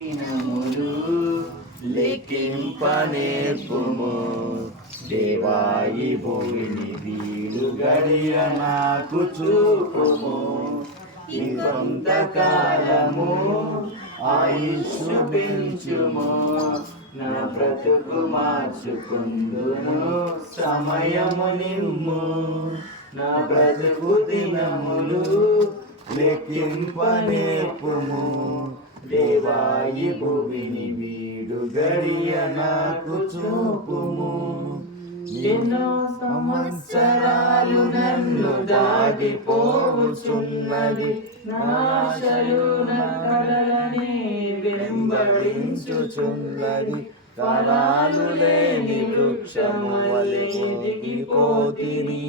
దినములు లెక్కింపనేర్పుము దేవాయి భూమిని వీలు గడియ నాకు చూపుము. ఇంకొంతకాలము ఆయుష్ పెంచుము. నా బ్రతుకు మార్చుకుందును సమయము నిమ్ము. నా బ్రతుకు దినములు లెక్కింపనేర్పుము ఈ భూమిని వీడు గడియ నాకు చూపుము. ఎన్నో సంవత్సరాలు నన్ను దాటిపోవుచున్నది నాశలు నలని వెంబడించుచున్నది. ఫలాలు లేని వృక్షము వలె దిగిపోతిని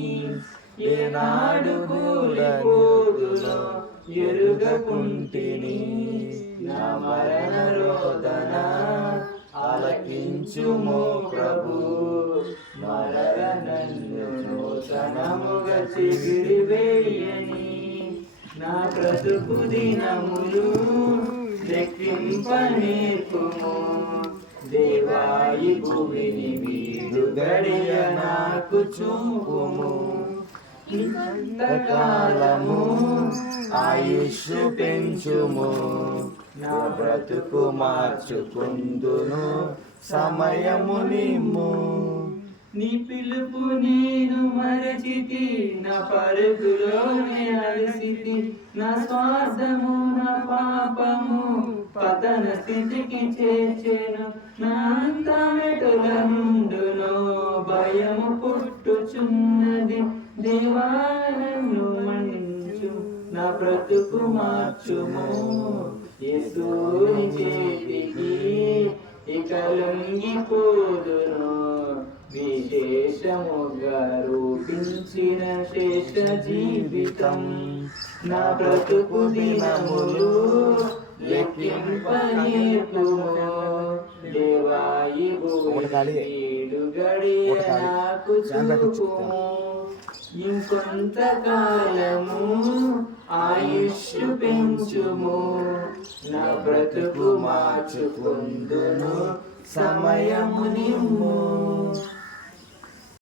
ఏనాడు కూలిపోదునో ఎరుగకుంటిని. నా మరణ రోదన ఆలకించుము ప్రభు. మరల నన్ను నూతనముగా చిగిరి వేయని నా బ్రతుకు దినములు లెక్కింపనేర్పుము. దేవాయి భూమిని వీడు గడియ నాకు చూపుము. ఇంతకాలము ఆయుష్ పెంచుము. నా బ్రతుకు మార్చుకుందును సమయము నిమ్ము. నీ పిలుపు నేను మరచితి నా పరుగులోనే అలసితి. నా స్వార్థము నా పాపము పతన స్థితికి చేర్చెను. నా అంతమెటుల నుండునో భయము పుట్టుచున్నది. దేవా బ్రతుకు మార్చుము యేసుని చేతికి ఇక లొంగిపోదును విశేషముగా రూపించిన శేష జీవితం. నా బ్రతుకు దినములు లెక్కింపనేర్పుము దేవాయి గడియ నాకు చూపుము. ఇంకొంతకాలము ఆయుష్ పెంచుము నా బ్రతుకు మార్చుకుందును సమయము నిమ్ము